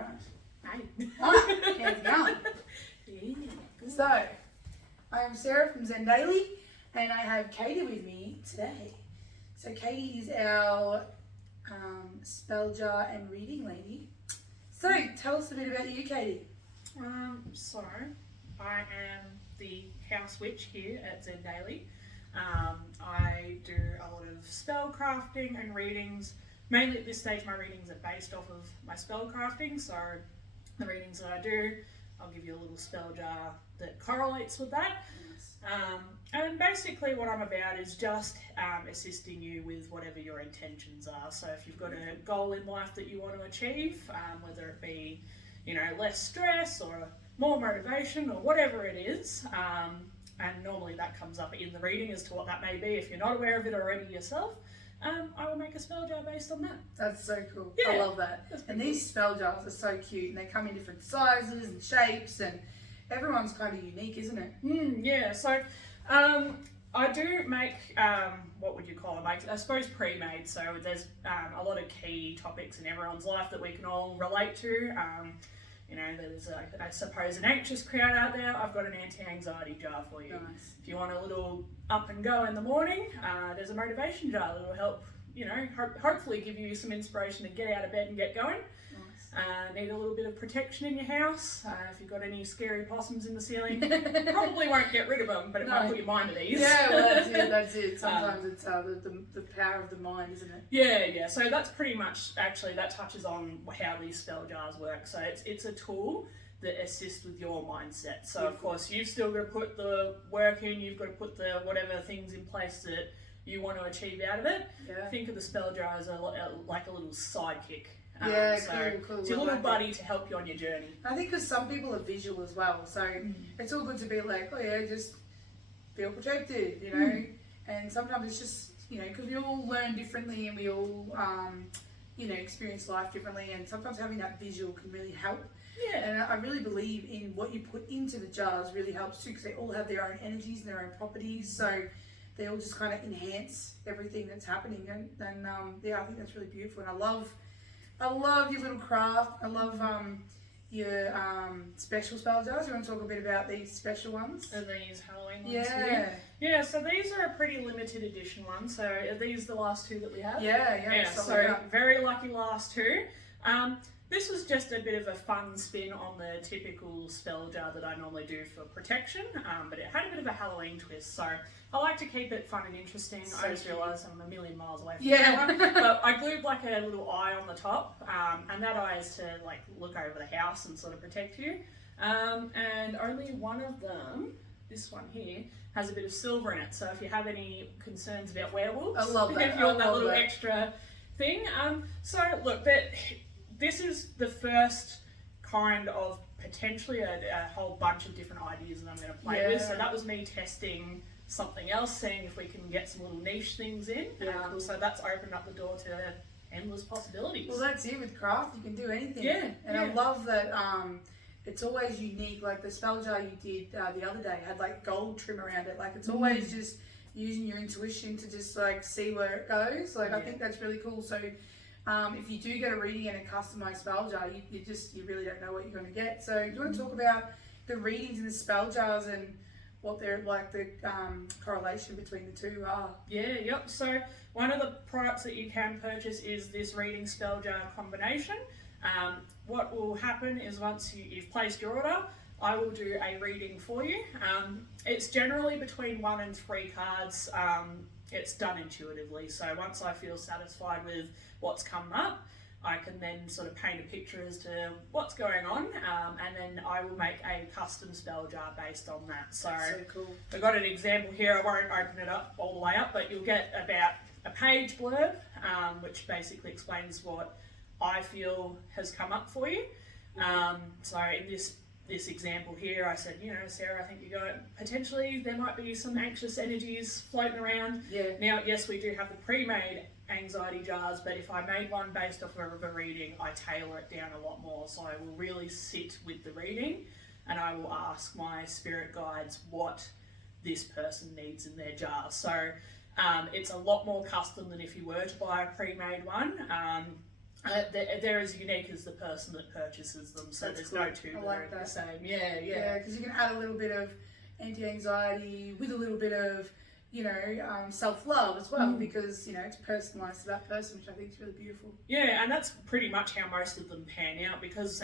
right. Hey. Hi, how's it going? Yeah. So, I am Sarah from Zen Daily, and I have Katie with me today. So, Katie is our spell jar and reading lady. So, tell us a bit about you, Katie. So I am the house witch here at Zen Daily. I do a lot of spell crafting and readings. Mainly at this stage, my readings are based off of my spell crafting. So the readings that I do, I'll give you a little spell jar that correlates with that. And basically what I'm about is just assisting you with whatever your intentions are. So if you've got a goal in life that you want to achieve, whether it be, less stress or more motivation or whatever it is, and normally that comes up in the reading as to what that may be. If you're not aware of it already yourself, I will make a spell jar based on that. That's so cool. Yeah, I love that. And these spell jars are so cute, and they come in different sizes and shapes, and everyone's kind of unique, isn't it? Yeah, so I do make, what would you call them? I suppose pre-made. So there's a lot of key topics in everyone's life that we can all relate to. There's, I suppose, an anxious crowd out there. I've got an anti-anxiety jar for you. Nice. If you want a little up and go in the morning, there's a motivation jar that will help, hopefully give you some inspiration to get out of bed and get going. Need a little bit of protection in your house. If you've got any scary possums in the ceiling, probably won't get rid of them, but it might put your mind at ease. Yeah, well, that's it. Sometimes it's the power of the mind, isn't it? Yeah. So that's pretty much, actually, that touches on how these spell jars work. So it's a tool that assists with your mindset. So of course, you've still got to put the work in. You've got to put the whatever things in place that you want to achieve out of it. Yeah. Think of the spell jar as like a little sidekick. Cool. It's your little buddy to help you on your journey. I think because some people are visual as well, so it's all good to be like, oh yeah, just feel protected, And sometimes it's just, because we all learn differently and we all, experience life differently, and sometimes having that visual can really help. Yeah. And I really believe in what you put into the jars really helps too, because they all have their own energies and their own properties, so they all just kind of enhance everything that's happening. And I think that's really beautiful, and I love your little craft. I love your special spell jars. You want to talk a bit about these special ones? And these Halloween ones here? Yeah, so these are a pretty limited edition one. So are these the last two that we have? Yeah. So very lucky last two. This was just a bit of a fun spin on the typical spell jar that I normally do for protection, but it had a bit of a Halloween twist, so I like to keep it fun and interesting. So I just realised I'm a million miles away from Yeah. the camera, but I glued like a little eye on the top, and that eye is to like look over the house and sort of protect you. And only one of them, this one here, has a bit of silver in it, so if you have any concerns about werewolves, I love that. if you want that little extra thing. So look, this is the first kind of potentially a whole bunch of different ideas that I'm going to play with. So that was me testing something else, seeing if we can get some little niche things in. Cool. So that's opened up the door to endless possibilities. Well, that's it with craft. You can do anything. Yeah. I love that. It's always unique. Like the spell jar you did the other day had like gold trim around it. Like it's always just using your intuition to just like see where it goes. Like I think that's really cool. So. If you do get a reading in a customized spell jar, you really don't know what you're going to get. So do you want to talk about the readings in the spell jars and what they're like, the correlation between the two are? Yep. So one of the products that you can purchase is this reading spell jar combination. What will happen is once you've placed your order, I will do a reading for you. It's generally between 1 and 3 cards. It's done intuitively, so once I feel satisfied with what's come up, I can then sort of paint a picture as to what's going on, and then I will make a custom spell jar based on that. So cool. I've got an example here. I won't open it up all the way up, but you'll get about a page blurb, which basically explains what I feel has come up for you. So in this example here, I said, Sarah, I think you got potentially there might be some anxious energies floating around. Yeah. Now, yes, we do have the pre-made anxiety jars, but if I made one based off of a reading, I tailor it down a lot more. So I will really sit with the reading, and I will ask my spirit guides what this person needs in their jar. So it's a lot more custom than if you were to buy a pre-made one. They're as unique as the person that purchases them, so That's there's cool. no two I that like are the that. same. Yeah, Yeah, because you can add a little bit of anti-anxiety with a little bit of, self-love as well, because, it's personalised to that person, which I think is really beautiful. Yeah, and that's pretty much how most of them pan out because,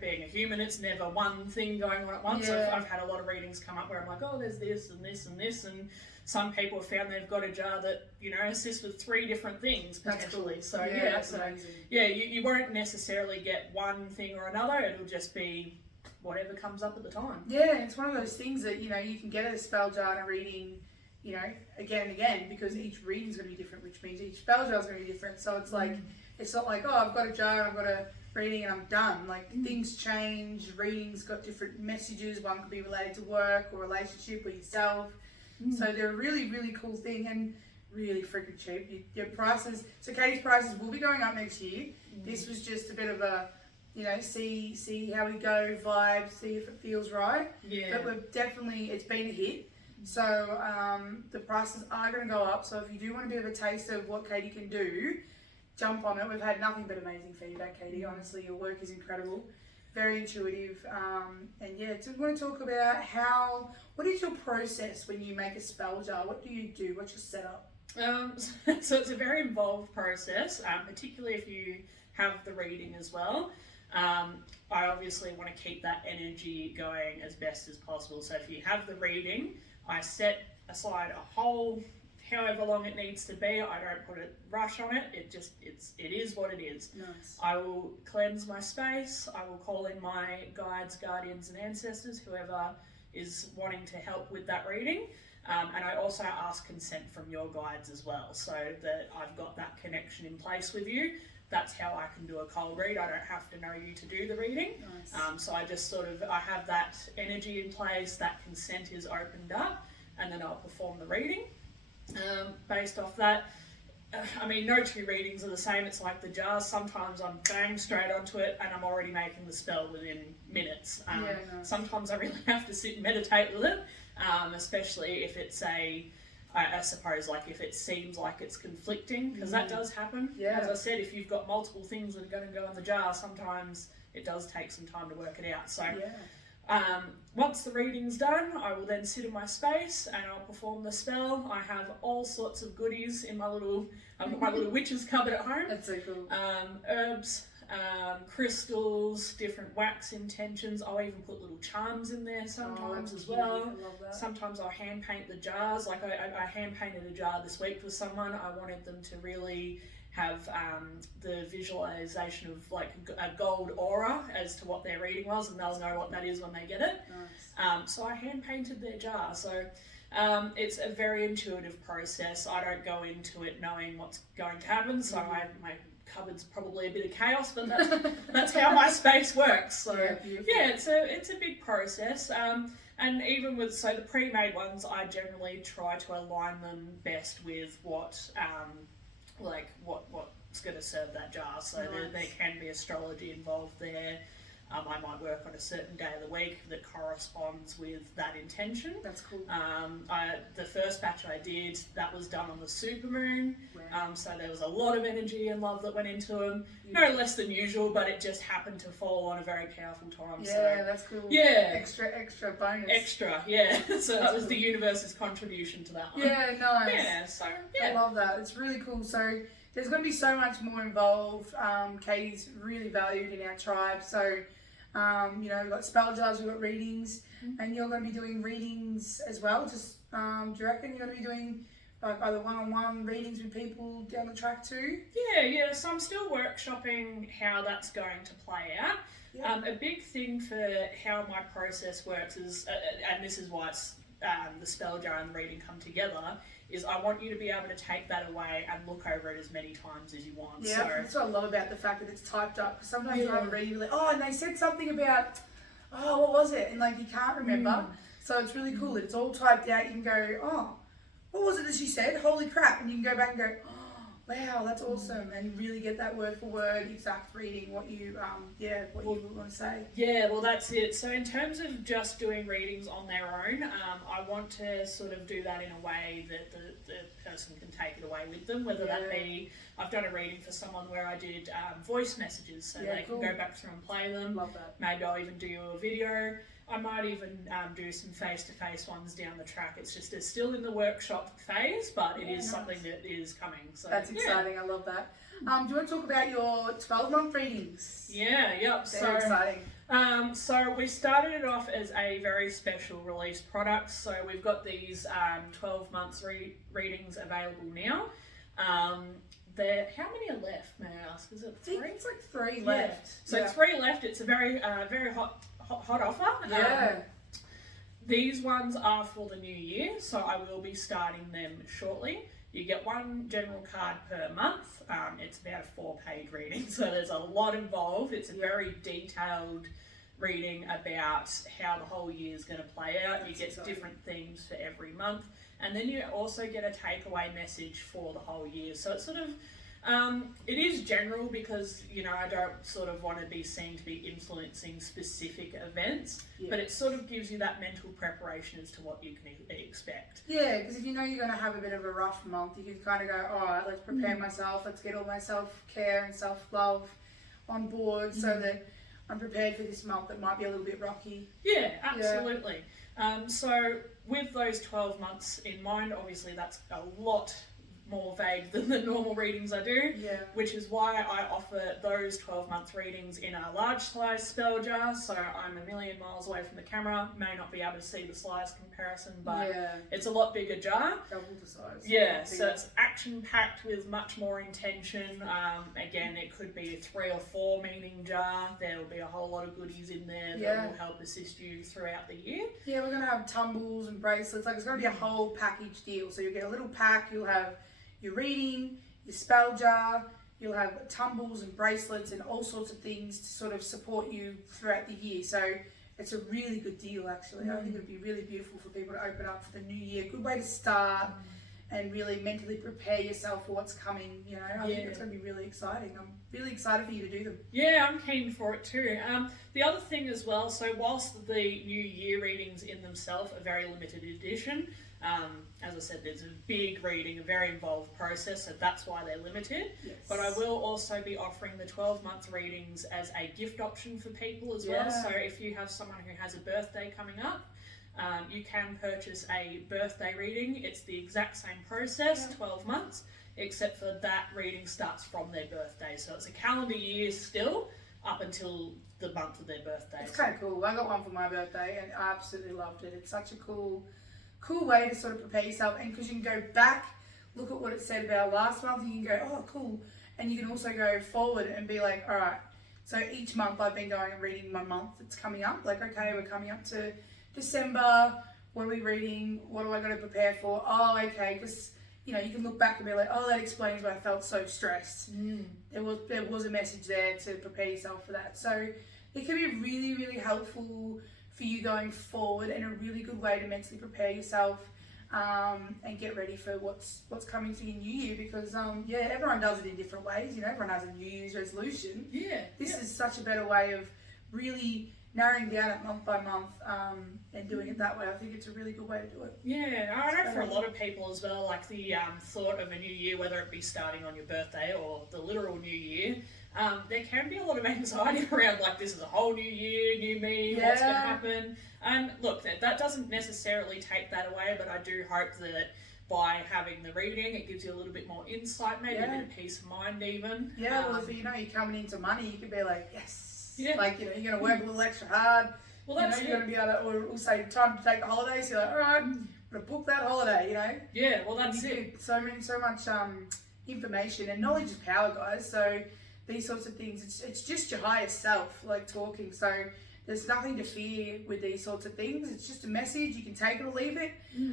being a human, it's never one thing going on at once. Yeah. I've had a lot of readings come up where I'm like, oh, there's this and this and this, and some people have found they've got a jar that, assists with 3 different things potentially. Cool. So, that's amazing. Yeah, you won't necessarily get one thing or another, it'll just be whatever comes up at the time. Yeah, it's one of those things that, you can get a spell jar and a reading, again and again, because each reading's going to be different, which means each spell jar is going to be different. So it's like, it's not like, oh, I've got a jar and I've got a reading and I'm done. Like, things change, readings got different messages. One could be related to work or relationship or yourself. So they're a really, really cool thing and really freaking cheap. Your prices, so Katie's prices will be going up next year. This was just a bit of a, see how we go, vibe, see if it feels right. Yeah. But we've definitely, it's been a hit. So the prices are going to go up. So if you do want a bit of a taste of what Katie can do, jump on it. We've had nothing but amazing feedback, Katie. Honestly, your work is incredible. Very intuitive. And yeah, so we want to talk about what is your process when you make a spell jar? What do you do? What's your setup? So it's a very involved process, particularly if you have the reading as well. I obviously want to keep that energy going as best as possible. So if you have the reading, I set aside a whole however long it needs to be. I don't put a rush on it. It is what it is. Nice. I will cleanse my space. I will call in my guides, guardians, and ancestors, whoever is wanting to help with that reading. And I also ask consent from your guides as well, so that I've got that connection in place with you. That's how I can do a cold read. I don't have to know you to do the reading. Nice. So I just I have that energy in place, that consent is opened up, and then I'll perform the reading. Based off that, no 2 readings are the same. It's like the jars. Sometimes I'm bang straight onto it and I'm already making the spell within minutes. Nice. Sometimes I really have to sit and meditate with it, especially if it's I suppose, like if it seems like it's conflicting, because that does happen. Yeah. As I said, if you've got multiple things that are going to go in the jar, sometimes it does take some time to work it out. So once the reading's done, I will then sit in my space and I'll perform the spell. I have all sorts of goodies in I've got my little witch's cupboard at home. That's so cool. Herbs, crystals, different wax intentions. I'll even put little charms in there sometimes as well. I love that. Sometimes I'll hand paint the jars. Like I hand painted a jar this week for someone. I wanted them to really have the visualization of like a gold aura as to what their reading was, and they'll know what that is when they get it. Nice. So I hand painted their jar. So it's a very intuitive process. I don't go into it knowing what's going to happen. So my cupboard's probably a bit of chaos, but that's how my space works. So yeah, it's a big process. And even with the pre-made ones, I generally try to align them best with what's going to serve that jar. So there can be astrology involved there. I might work on a certain day of the week that corresponds with that intention. That's cool. The first batch I did, that was done on the supermoon. Wow. So there was a lot of energy and love that went into them. No less than usual, but it just happened to fall on a very powerful time. Yeah, that's cool. Yeah. Extra bonus. Extra, yeah. So that was the universe's contribution to that one. Yeah, nice. Yeah, so yeah. I love that. It's really cool. So there's going to be so much more involved. Katie's really valued in our tribe. So, we've got spell jars, we've got readings, and you're going to be doing readings as well. Just, do you reckon you're going to be doing like either one-on-one readings with people down the track too? Yeah. So I'm still workshopping how that's going to play out. Yeah. A big thing for how my process works is, and this is why it's the spell jar and the reading come together, is I want you to be able to take that away and look over it as many times as you want. Yeah, so, that's what I love about the fact that it's typed up. Sometimes you have a reading, you're like, and they said something about, what was it? And like you can't remember. So it's really cool that it's all typed out. You can go, what was it that she said? Holy crap. And you can go back and go, wow, that's awesome. And really get that word for word, exact reading, what you want to say. Yeah, well, that's it. So in terms of just doing readings on their own, I want to sort of do that in a way that the person can take it away with them, whether that be I've done a reading for someone where I did voice messages, so Yeah, they cool. can go back through and play them. Love that. Maybe I'll even do a video. I might even do some face-to-face ones down the track. It's still in the workshop phase, but it is nice. something that is coming. So That's exciting. I love that. Do you want to talk about your 12-month readings? Yeah, yep. They're exciting. So we started it off as a very special release product. So we've got these 12 months readings available now. How many are left, may I ask? Is it I think three? it's like 3 left. So 3 left. It's a very hot offer. Yeah. These ones are for the new year, so I will be starting them shortly. You get 1 general card per month. It's about a 4-page reading, so there's a lot involved. It's a very detailed reading about how the whole year is going to play out. You get different themes for every month, and then you also get a takeaway message for the whole year. So it's sort of it is general because, you know, I don't sort of want to be seen to be influencing specific events, but it sort of gives you that mental preparation as to what you can expect. Yeah, because if you know you're going to have a bit of a rough month, you can kind of go, all right, let's prepare myself, let's get all my self-care and self-love on board so that I'm prepared for this month that might be a little bit rocky. Yeah, absolutely. So with those 12 months in mind, obviously that's a lot more vague than the normal readings I do, which is why I offer those 12-month readings in a large size spell jar. So I'm a million miles away from the camera, may not be able to see the size comparison, but it's a lot bigger jar. Double the size. Yeah, so it's action-packed with much more intention. Again, it could be a 3 or 4 meaning jar. There will be a whole lot of goodies in there that will help assist you throughout the year. Yeah, we're going to have tumbles and bracelets. Like, it's going to be a whole package deal. So you'll get a little pack, you'll have your reading, your spell jar, you'll have tumbles and bracelets and all sorts of things to sort of support you throughout the year. So it's a really good deal, actually. I think it would be really beautiful for people to open up for the new year. Good way to start and really mentally prepare yourself for what's coming. You know, I think it's going to be really exciting. I'm really excited for you to do them. Yeah, I'm keen for it too. The other thing as well, so whilst the New Year readings in themselves are very limited edition, as I said, there's a big reading, a very involved process, so that's why they're limited. Yes. But I will also be offering the 12-month readings as a gift option for people as well. So if you have someone who has a birthday coming up, you can purchase a birthday reading. It's the exact same process, 12 months, except for that reading starts from their birthday. So it's a calendar year still, up until the month of their birthday. It's kind of cool. I got one for my birthday and I absolutely loved it. It's such a cool way to sort of prepare yourself, and because you can go back, look at what it said about last month, and you can go, oh cool, and you can also go forward and be like, all right, so each month I've been going and reading my month that's coming up, like, okay, we're coming up to December, what are we reading, what do I got to prepare for? Oh, okay, because you know, you can look back and be like, oh, that explains why I felt so stressed. There was a message there to prepare yourself for that. So it can be really, really helpful for you going forward, and a really good way to mentally prepare yourself and get ready for what's coming for your new year, because everyone does it in different ways. You know, everyone has a New Year's resolution. This is such a better way of really narrowing down it month by month and doing it that way. I think it's a really good way to do it. Yeah, I know for a lot of people as well, like the thought of a new year, whether it be starting on your birthday or the literal new year, there can be a lot of anxiety around, like, this is a whole new year, new me, what's going to happen. And look, that doesn't necessarily take that away, but I do hope that by having the reading, it gives you a little bit more insight, maybe a bit of peace of mind even. Well, if you know you're coming into money, you can be like, yes. Like, you know, you're going to work a little extra hard. Well, that's you're going to be able to, or we'll say time to take a holiday, so you're like, all right, I'm going to book that holiday, you know. Yeah, well, that's it. So much information, and knowledge is power, guys. So these sorts of things, it's just your higher self, like, talking. So there's nothing to fear with these sorts of things. It's just a message. You can take it or leave it.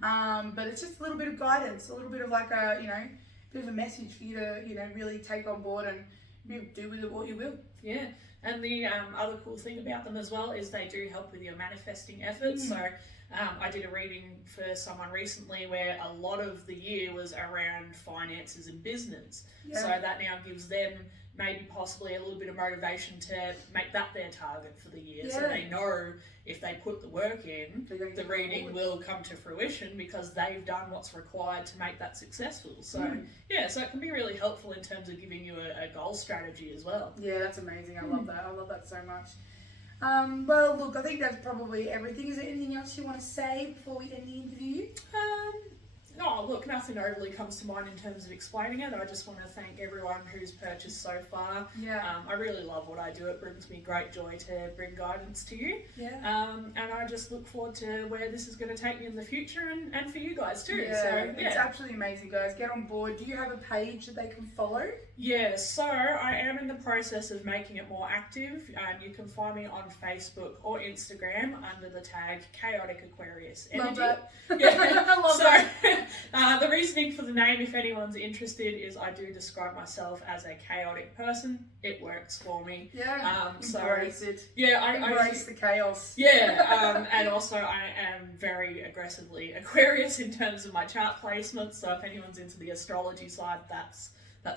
But it's just a little bit of guidance, a little bit of like a, you know, bit of a message for you to, you know, really take on board and do with it what you will. Yeah. And the other cool thing about them as well is they do help with your manifesting efforts. So I did a reading for someone recently where a lot of the year was around finances and business. So that now gives them maybe possibly a little bit of motivation to make that their target for the year, so Yeah. they know if they put the work in, They're going to the get reading rewarded. will come to fruition because they've done what's required to make that successful. So Mm. yeah, so it can be really helpful in terms of giving you a goal strategy as well. Yeah, that's amazing. I love that. I love that so much. Well, look, I think that's probably everything. Is there anything else you want to say before we end the interview? No, look, nothing overly comes to mind in terms of explaining it. I just want to thank everyone who's purchased so far. Yeah. I really love what I do. It brings me great joy to bring guidance to you. Yeah. And I just look forward to where this is going to take me in the future and for you guys too. Yeah, So, it's absolutely amazing, guys. Get on board. Do you have a page that they can follow? Yeah, so I am in the process of making it more active. You can find me on Facebook or Instagram under the tag Chaotic Aquarius Energy. Love that. Yeah. I love So, that. the reasoning for the name, if anyone's interested, is I do describe myself as a chaotic person. It works for me. Yeah. So, Embrace it. Yeah, I Embrace the chaos. yeah, and also I am very aggressively Aquarius in terms of my chart placements. So if anyone's into the astrology side, that's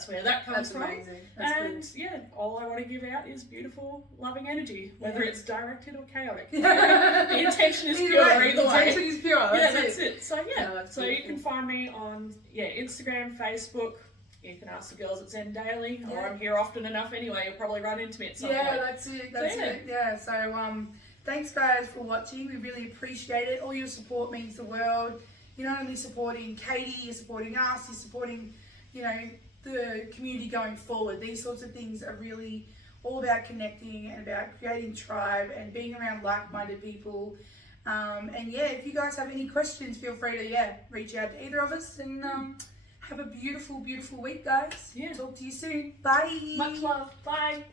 where that comes That's from. amazing. That's And good. yeah, all I want to give out is beautiful, loving energy, whether Yeah. it's directed or chaotic. Yeah. The intention is Either pure way, either the way. intention is pure. Yeah, That's that's it. So yeah, No, that's so you beautiful. can find me on Instagram, Facebook. You can ask the girls at Zen Daily, or Yeah. I'm here often enough anyway. You'll probably run into me at some Yeah, point. that's it. That's yeah. it. Yeah. So thanks guys for watching. We really appreciate it. All your support means the world. You're not only supporting Katie, you're supporting us, you're supporting, the community going forward. These sorts of things are really all about connecting and about creating tribe and being around like-minded people. And yeah, if you guys have any questions, feel free to reach out to either of us, and have a beautiful, beautiful week, guys. Yeah. Talk to you soon. Bye. Much love. Bye.